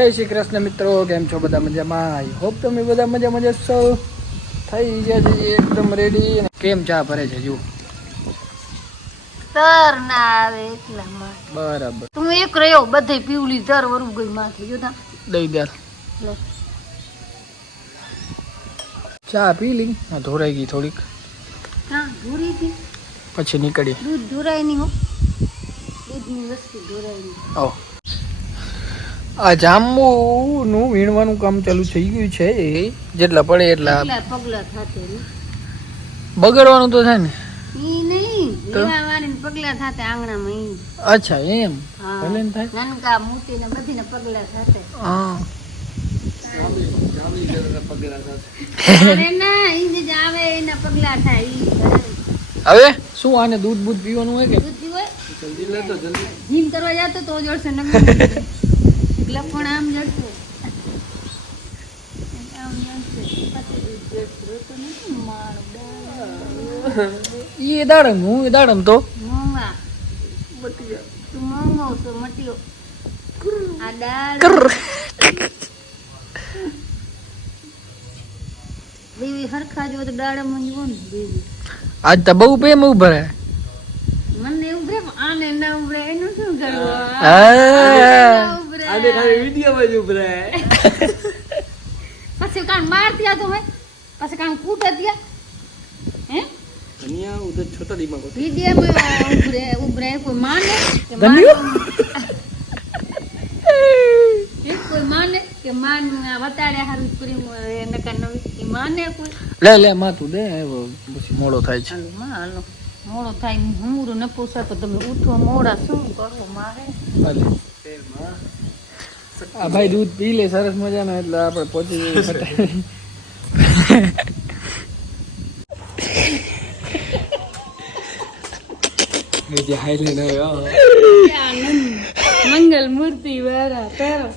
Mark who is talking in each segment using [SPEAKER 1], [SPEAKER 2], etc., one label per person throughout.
[SPEAKER 1] જય શ્રી કૃષ્ણ મિત્રો કેમ છો બધા મજામાં? આઈ હોપ તમે બધા મજા મજા છો. થઈ ગયા છે એકદમ રેડી કેમ ચા ભરે છે જુઓ.
[SPEAKER 2] તર ના આવે એટલા માટે.
[SPEAKER 1] બરાબર.
[SPEAKER 2] તું એક રહ્યો બધે પીવલી તર વરું ગઈ માથે જોતા
[SPEAKER 1] દઈ દે. ચા પી લી. આ ધોરાઈ ગઈ થોડીક.
[SPEAKER 2] હા ધોરી ગઈ.
[SPEAKER 1] પછી નીકળી
[SPEAKER 2] દૂધ ધોરાઈ નહીં હો. દૂધની વસ્તુ ધોરાઈ નહીં
[SPEAKER 1] ઓ આ જાંબુનું વીણવાનું કામ ચાલુ થઈ ગયું છે. જેટલા પડે એટલા
[SPEAKER 2] પગલા થાતે
[SPEAKER 1] બગડવાનું તો થાય ને?
[SPEAKER 2] પગલા થાતે આંગણામાં
[SPEAKER 1] અચ્છા એમ?
[SPEAKER 2] હા.
[SPEAKER 1] ભલે થાય.
[SPEAKER 2] નાનકા મોટી ને બધી પગલા થાતે
[SPEAKER 1] હા હવે? શું આને દૂધ બૂધ પીવાનું હોય કે?
[SPEAKER 2] જીમ કરવા જતો તો જોડશે નકર. લખણ આમ જડશે આમ.
[SPEAKER 1] એ દાડમ હું એ દાડમ તો.
[SPEAKER 2] મોંઘા. તું મોંઘો છો મટ્યો. આ દાળ. બેવી હરખા જો તો દાડામાં ને બેવી.
[SPEAKER 1] આજ તો બહુ પ્રેમ ઉભરે.
[SPEAKER 2] મને એવું પ્રેમ આને ના ઉભરે એનું શું કરવું?
[SPEAKER 1] હા.
[SPEAKER 2] ઉભરે.
[SPEAKER 1] ઉભરાય
[SPEAKER 2] પછી કાન માર દિયા તો હે પછી કાન કૂટ દિયા હે વિડિયામાં ઉભરે ઉભરે કોઈ માને કે
[SPEAKER 1] ધન્યો?
[SPEAKER 2] એ કોઈ માને કે માન વતાડે હારું પ્રેમ એ નકા નવી માને કોઈ
[SPEAKER 1] લે લે માથું દે પછી મોડો થાય છે
[SPEAKER 2] હાલો માં હાલો મોડો થાય હું ન પોસાય તો તમે ઉઠો મોડા શું કરો મારે
[SPEAKER 1] ભલે. આ ભાઈ દૂધ પી લે સરસ મજાનો એટલે આપણે પહોંચી જઈએ.
[SPEAKER 2] મંગલ મૂર્તિ તારો.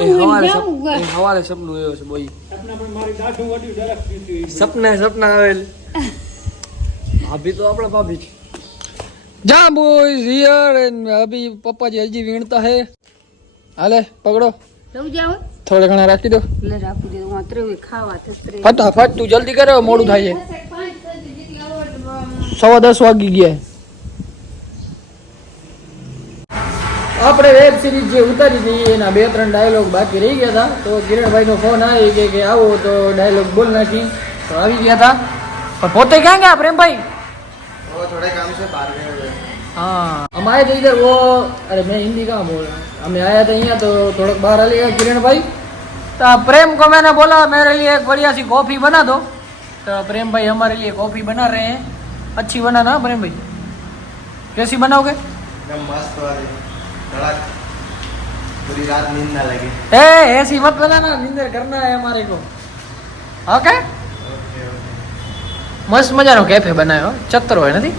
[SPEAKER 2] એવું એવા
[SPEAKER 1] સપનું આવ્યો છે બોઈ. સપના સપના આવેલ. ભાભી તો આપણા ભાભી જા બોય હિયર એન્ડ અભી પપ્પાજી હજી વીણતા હે. હાલે પકડો.
[SPEAKER 2] લઉં જાવ
[SPEAKER 1] થોડા ઘણા રાખી દો.
[SPEAKER 2] લે રાખી દે હું અત્રે ખાવા થસ્ત્રે
[SPEAKER 1] ફટાફટ તું જલ્દી કરો મોડું થાય છે. સવા દસ વાગી ગયા. આપણે વેબ સિરીઝ જે ઉતારી હતી એના બે ત્રણ ડાયલોગ બાકી રહી ગયા હતા તો કિરણભાઈનો ફોન આવી ગયો કે આવો તો ડાયલોગ બોલ નાખી તો આવી ગયા હતા પણ પોતે ક્યાં ગયા પ્રેમભાઈ हाँ हम आए थे इधर वो अरे मैं हिंदी कहाँ बोल रहा हूँ हमें आया था यहाँ तो थोड़ा बाहर आ लिया किरण भाई तो प्रेम को मैंने बोला मेरे लिए एक बढ़िया सी कॉफी बना दो तो प्रेम भाई हमारे लिए कॉफी बना रहे हैं अच्छी बनाना प्रेम भाई कैसी बनाओगे
[SPEAKER 3] एकदम मस्त वाली कड़क पूरी रात नींद ना लगे
[SPEAKER 1] ए ऐसी मत बनाना निंदर करना है हमारे को ओके
[SPEAKER 3] ओके ओके
[SPEAKER 1] મસ્ત મજાનો કેફે બનાવ્યો ચત્તરો હોય નથી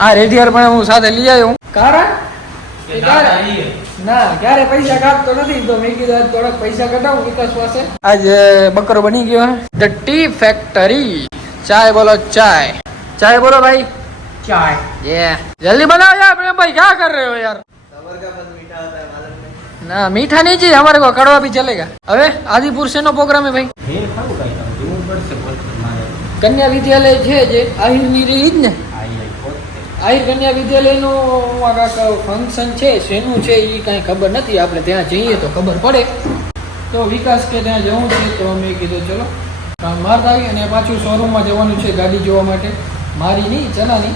[SPEAKER 1] આ રેડિયર પણ હું સાથે લઈ આવ્યો હું કારણ એ ક્યારે? ના ક્યારે પૈસા કાપતો નથી તો મેં કીધું આજ થોડાક પૈસા કઢાવું વિકાસ પાસે આજ બકરો બની ગયો હે ધ ટી ફેક્ટરી ચાય બોલો ચાય ચાય બોલો ભાઈ चाय ये जल्दी बनाओ यार मेरे भाई क्या कर रहे हो यार ના, મીઠા નહીં છે. અમારે કો કડવા ભી ચલેગા હવે, આદિપુર શેનો પ્રોગ્રામ હે ભાઈ? કન્યા વિદ્યાલય છે જે આહિરની રહી જ ને. આહિર કન્યા વિદ્યાલયનું કાંક ફંક્શન છે, શેનું છે એ કઈ ખબર નથી. આપણે ત્યાં જઈએ તો ખબર પડે. તો વિકાસ કે ત્યાં જવું છે તો મેં કીધું, ચલો મારતા આવી અને પાછું શોરૂમમાં જવાનું છે ગાડી જોવા માટે. મારી નહીં ચલાની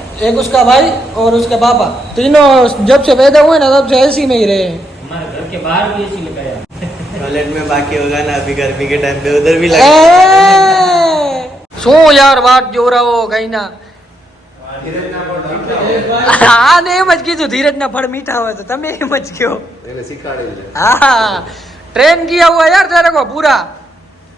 [SPEAKER 1] एक उसका भाई और उसके पापा तीनों जब से पैदा हुए ना तब से एसी में ही रहे हैं
[SPEAKER 4] हमारे घर के बाहर भी एसी लगाया
[SPEAKER 3] टॉयलेट में बाकी होगा ना अभी गर्मी के टाइम पे उधर भी लगा
[SPEAKER 1] ए! શું યાર વાત જોરાવો કઈ ના
[SPEAKER 3] ધીરજના પણ મીઠા હોય.
[SPEAKER 1] આને એમ જ કીધું ધીરજના ફળ મીઠા હોય તો તમે એમ જ કહો
[SPEAKER 3] એને શીખવાડેલ છે
[SPEAKER 1] हाँ ट्रेन किया हुआ यार तेरे को पूरा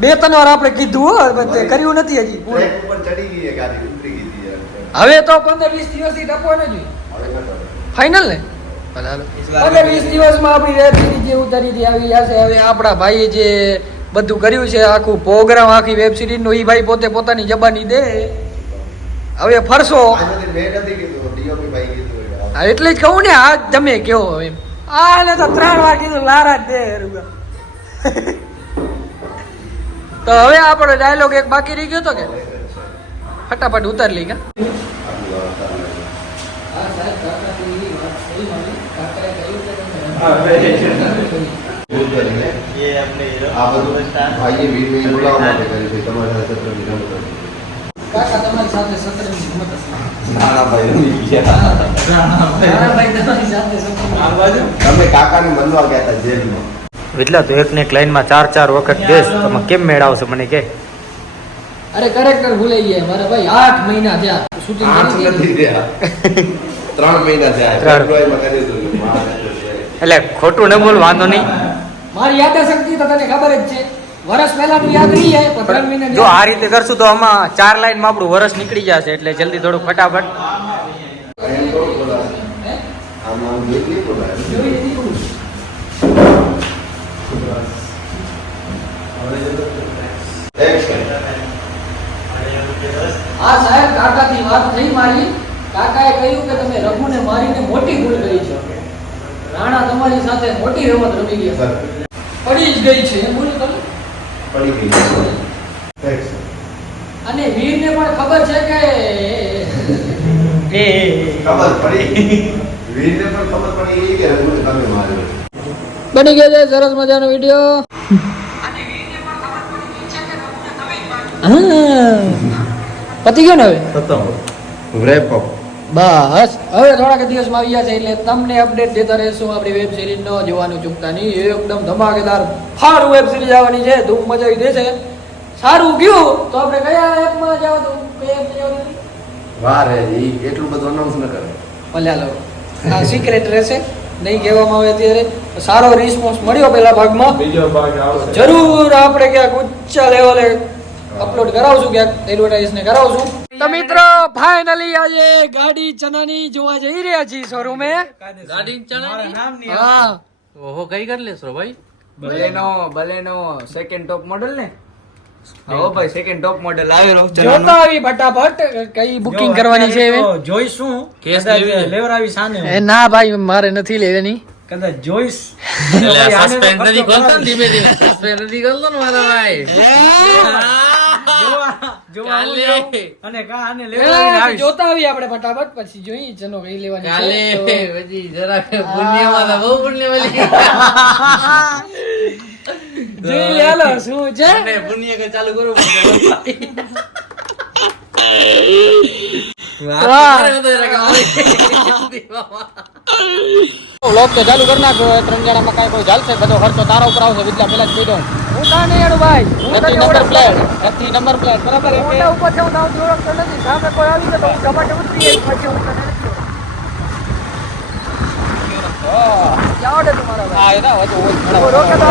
[SPEAKER 1] બે ત્રણ વાર આપણે કીધું હો તે કર્યું નથી હજી. પૂરું
[SPEAKER 3] ચડી ગઈ ગાડી ઉતરી ગઈ
[SPEAKER 1] હવે તો પંદર વીસ દિવસથી થી ટપો
[SPEAKER 3] હવે ફાઈનલ
[SPEAKER 1] ફાઇનલ ને? પંદર વીસ દિવસમાં આપણી વેબ સિરીઝ જે ઉતારી હતી આવી જશે હવે આપણા ભાઈએ જે બધું કર્યું છે આખું પ્રોગ્રામ આખી વેબ સિરીઝ નો એ ભાઈ પોતે પોતાની જબાની દે. હવે ફરશો.
[SPEAKER 3] નથી
[SPEAKER 1] હા, એટલે જ કહું ને આ તમે કહો એમ. આ ને તો ત્રણ વાર કીધું લારા જ દે રૂગા. તો હવે આપણો ડાયલોગ એક બાકી રહી ગયો તો કે? ફટાફટ ઉતાર લઈ ગયા
[SPEAKER 3] તમે
[SPEAKER 1] કાકા
[SPEAKER 3] ને બનવા ગયા હતા જેલમાં.
[SPEAKER 4] એટલે તો એક ને એક લાઈનમાં ચાર ચાર વખત દેશ તમે કેમ મેળાવશો મને કે?
[SPEAKER 1] અરે કરેક્ટર ભૂલાઈ ગયા મારા ભાઈ આઠ મહિના થયા. શૂટિંગ
[SPEAKER 3] આઠ નથી થયા. ત્રણ મહિના થયા. ફેબ્રુઆરીમાં કરી દીધું.
[SPEAKER 4] એટલે ખોટું ન બોલ વાંધો નહીં.
[SPEAKER 1] મારી યાદશક્તિ તો તને ખબર જ છે. વર્ષ પહેલાનું યાદ રહી જાય પણ ત્રણ મહિના
[SPEAKER 4] જો આ રીતે કરશું તો આમાં ચાર લાઈનમાં આપણું વર્ષ નીકળી જશે એટલે જલ્દી થોડું ફટાફટ.
[SPEAKER 3] એમ થોડું બોલાય.
[SPEAKER 1] હે?
[SPEAKER 3] આમ આમ જોઈ Action.
[SPEAKER 1] આ સાહેબ કાકાથી વાત થઈ મારી. કાકાએ કહ્યું કે તમે રઘુને મારીને મોટી ભૂલ કરી છે. રાણા તમારી સાથે મોટી રમત રમી ગયા. પડી જ ગઈ છે. એમ બોલ્યું તમે.
[SPEAKER 3] પડી ગઈ.
[SPEAKER 1] અને વીરને પણ ખબર છે કે
[SPEAKER 3] ખબર પડી. વીરને પણ ખબર પડી કે રઘુને તમે માર્યો
[SPEAKER 1] બની ગયો છે સરસ મજાનો વીડિયો. પતી ગયો ને હવે? બસ. હવે થોડાક દિવસમાં આવી ગયા છે એટલે તમને અપડેટ દેતા રહેશું આપણી વેબ સિરીઝ નો જોવાનું ચૂકતા નહીં. એકદમ ધમાકેદાર ફારું વેબ સિરીઝ આવવાની છે ધૂમ મચાવી દેશે સારું ગયું. તો આપણે કયા એપમાં જવાનું કઈ એપ જવાનું
[SPEAKER 3] વાર એટલું બધું અનાઉન્સ ન કરે.
[SPEAKER 1] ભલે લો આ સિક્રેટ રહેશે. નહીં કહેવામાં આવે અત્યારે. સારો રિસ્પોન્સ મળ્યો પહેલા ભાગમાં.
[SPEAKER 3] બીજો ભાગ
[SPEAKER 1] જરૂર આપણે ક્યાંક ઊંચા લેવલે અપલોડ કરાવશું ક્યાંક એડવર્ટાઇઝ ને કરાવશું. તો મિત્રો ફાઇનલી આજે ગાડી ચનાની જોવા જઈ રહ્યા છીએ શોરૂમે
[SPEAKER 5] ગાડી ચનાની?
[SPEAKER 1] હા.
[SPEAKER 5] ઓહો કઈ કરી લેશો ભાઈ?
[SPEAKER 4] Baleno Baleno second top model ને? હો ભાઈ સેકન્ડ ટોપ મોડેલ આવેલો
[SPEAKER 1] જોતા આવી ફટાફટ કઈ બુકિંગ કરવાની છે હવે?
[SPEAKER 6] જોઈશું.
[SPEAKER 5] કેસ?
[SPEAKER 6] લેવરાવી સાને
[SPEAKER 1] એ ના ભાઈ મારે નથી લેવાની.
[SPEAKER 6] કદાચ જોઈશ.
[SPEAKER 5] એટલે
[SPEAKER 6] ભાઈ,
[SPEAKER 5] સસ્પેન્ડ નથી ખોલતો ને ધીમે ધીમે. સસ્પેન્ડ નથી ખોલતો ને મારા ભાઈ.
[SPEAKER 1] જોતા આવી આપણે ફટાફટ પછી જોઈએ ચનો કઈ લેવાની
[SPEAKER 5] કાલે પછી જરાક પુણ્યમાં બહુ પુણ્ય મળી
[SPEAKER 1] જોઈ લે હાલો શું? છે
[SPEAKER 5] અને પુણ્ય કે ચાલુ
[SPEAKER 1] વ્લોગ તો કરી નાખો ત્રણ જણામાં કાંઈ કોઈ ચાલશે? બધો ખર્ચો તારા ઉપર આવશે વિદ્યા પેલા જ કહી દઉં હું કાને ભાઈ. નથી નંબર પ્લેટ નથી. નંબર પ્લેટ બરાબર મોટા ઉપર છે હું તાવ ઓળખતો નથી. સામે કોઈ આવી ગયો તો હું ઝપાટે ઉતરી જઈશ પછી હું તને નથી રોકે તો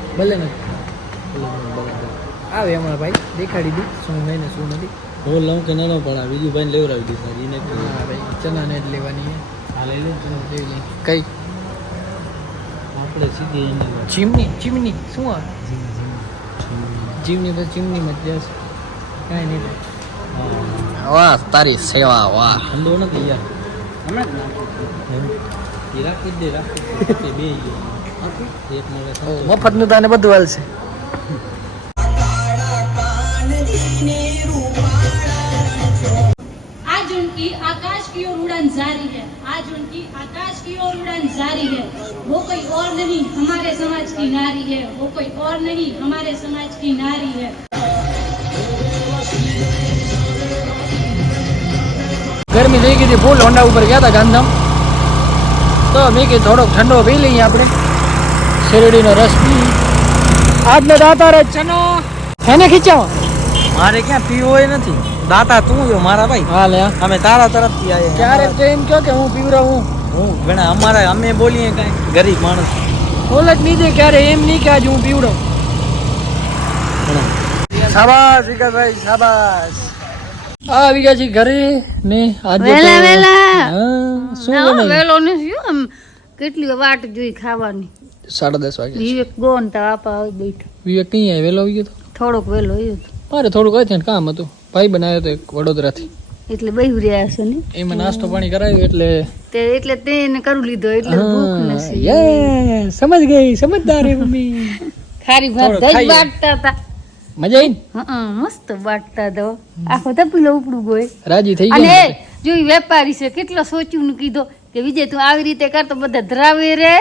[SPEAKER 1] ભલે ને. આવે હમણાં ભાઈ દેખાડી દી શું નહીં ને શું નથી.
[SPEAKER 6] હું લઉં કે ન લઉં પણ આ બીજું ભાઈને લેવડાવી દીધા એને
[SPEAKER 1] હા ભાઈ ચના ને જ લેવાની હે.
[SPEAKER 6] હા લઈ લે
[SPEAKER 1] ચના જોઈ લે. કઈ?
[SPEAKER 6] આપણે સીધી એની.
[SPEAKER 1] ચીમની ચીમની શું આ. ચીમની બસ ચીમની મત જશ કાંઈ નહીં.
[SPEAKER 5] વાહ તારી સેવા વાહ.
[SPEAKER 6] ઠંડો નથી યાર. હમણાં જ નાખું. એ રાખી જ દે રાખી દે. બે ગયો
[SPEAKER 1] મફતનું તાને બધું હાલશે
[SPEAKER 7] आज उनकी आकाश की ओर उड़ान जारी है आज उनकी आकाश की ओर उड़ान जारी है वो कोई और नहीं हमारे समाज की नारी है वो कोई और नहीं हमारे समाज की नारी है
[SPEAKER 1] ગરમી થઈ ગઈ હતી ફૂલ હોન્ડા ઉપર ગયા હતા ગાંધીધામ તો મેં કીધું થોડોક ઠંડો પી લઈએ આપણે શેરડીનો રસ. પી આજને દાતા રે ચનો એને ખીચાવો.
[SPEAKER 6] મારે ક્યાં પીવો એ નથી. દાતા તું જો મારા ભાઈ.
[SPEAKER 1] હા લે.
[SPEAKER 6] અમે તારા તરફથી આયા
[SPEAKER 1] ક્યારે તો એમ કહો કે હું પીવડાવું
[SPEAKER 6] હું ઘણા અમારા અમે બોલીએ કાંઈ ગરીબ માણસ.
[SPEAKER 1] બોલત નહીં દે ક્યારે એમ નહીં કે આજે હું પીવડો શાબાશ વિકાસભાઈ શાબાશ. આ આવી ઘરે ને આજે
[SPEAKER 2] વેલા વેલા.
[SPEAKER 1] હા, શું
[SPEAKER 2] વેલો નથી હો, આમ. કેટલી વાટ જોઈ ખાવાની.
[SPEAKER 1] સાડા દસ વાગે
[SPEAKER 2] વિવેક ગોન તો આપા આવી બેઠો.
[SPEAKER 1] વિવેક કઈ આવ્યો વેલો આવી ગયો તો?
[SPEAKER 2] થોડોક વેલો આવ્યો તો.
[SPEAKER 1] મારે થોડુંક અત્યારે કામ હતું. ભાઈ બનાવ્યો તો એક વડોદરાથી.
[SPEAKER 2] એટલે બહુ રહ્યા છે ને?
[SPEAKER 1] એમાં નાસ્તો પાણી કરાવ્યું એટલે
[SPEAKER 2] તે એટલે તેને કરી લીધો એટલે ભૂખ નથી.
[SPEAKER 1] યે, સમજ ગઈ સમજદાર હે મમ્મી.
[SPEAKER 2] ખારી ભાત દહીં. બાટતા હતા.
[SPEAKER 1] મજા આવી ને?
[SPEAKER 2] મસ્ત બાટતા તો આખો તપીલો ઉપડું ગોય.
[SPEAKER 1] રાજી થઈ ગયો
[SPEAKER 2] અને જોઈ વેપારી છે કેટલો સોચ્યું ને કીધો. કે વિજય તું આવી રીતે કર તો બધા ધરાવે રે.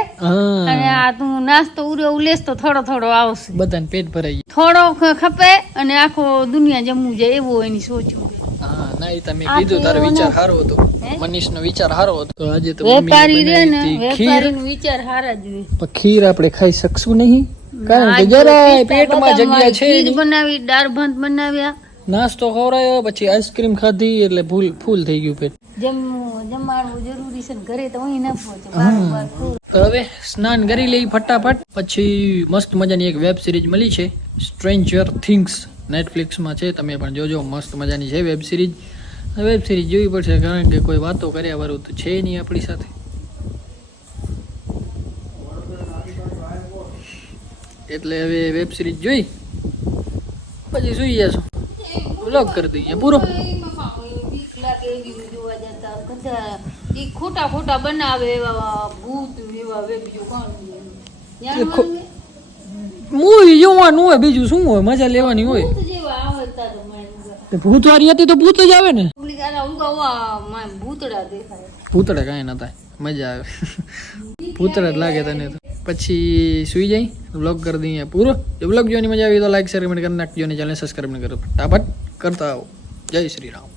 [SPEAKER 2] અને આ તું નાસ્તો ઉર્યો ઉલેસ તો થોડો થોડો આવશે.
[SPEAKER 1] બધાને પેટ ભરાઈ
[SPEAKER 2] થોડો ખપે અને આખો દુનિયા જમવું જાય એવો એની સોચ્યું
[SPEAKER 1] હા ના એ તમે કીધું તારો વિચાર સારો હતો. મનીષનો વિચાર સારો હતો. આજે તો
[SPEAKER 2] વેપારી રે ને
[SPEAKER 1] હતી
[SPEAKER 2] વિચાર હારા જ હોય.
[SPEAKER 1] પણ ખીર આપણે ખાઈ શકશું નહીં? કારણ કે જરાય પેટમાં જગ્યા છે
[SPEAKER 2] ખીર બનાવી દાળ ભાત બનાવ્યા.
[SPEAKER 1] નાસ્તો ખવડાયો પછી આઈસ્ક્રીમ ખાધી એટલે ભૂલ ફૂલ થઈ ગયું પેટ.
[SPEAKER 2] જમવું જમાડવું જરૂરી છે ઘરે તો અહીં ન પહોંચે
[SPEAKER 1] તો હવે સ્નાન કરી લઈ ફટાફટ. પછી મસ્ત મજાની એક વેબ સિરીઝ મળી છે સ્ટ્રેન્જર થિંગ્સ નેટફ્લિક્સમાં છે તમે પણ જોજો મસ્ત મજાની છે વેબ સિરીઝ વેબ સિરીઝ જોવી પડશે કારણ કે કોઈ વાતો કર્યા વાળું તો છે નહીં આપણી સાથે. એટલે હવે વેબ સિરીઝ જોઈ? પછી સુઈ જશો. બ્લોક કરી દઈએ પૂરો
[SPEAKER 2] એમાં બીક લાગે એવી જોવા જતા બધા ઈ ખોટા ખોટા બનાવે એવા ભૂત એવા હવે બીજું કોણ
[SPEAKER 1] મૂવી જોવાનું હોય બીજું શું હોય? મજા લેવાની હોય.
[SPEAKER 2] ભૂત જેવા આવતા તો મને
[SPEAKER 1] તો ભૂતવારી હતી તો ભૂત જ આવે ને?
[SPEAKER 2] ભૂતડા
[SPEAKER 1] કાંઈ ન થાય મજા આવે. ભૂતડા જ લાગે તને તો. પછી સુઈ જાય વ્લોગ કરી દઈએ પૂરો. જો વ્લોગ જોવાની મજા આવી તો લાઈક શેર કમેન્ટ કરી નાખજો અને ચેનલ સબસ્ક્રાઈબ કરો. ફટાફટ કરતા આવો. જય શ્રી રામ.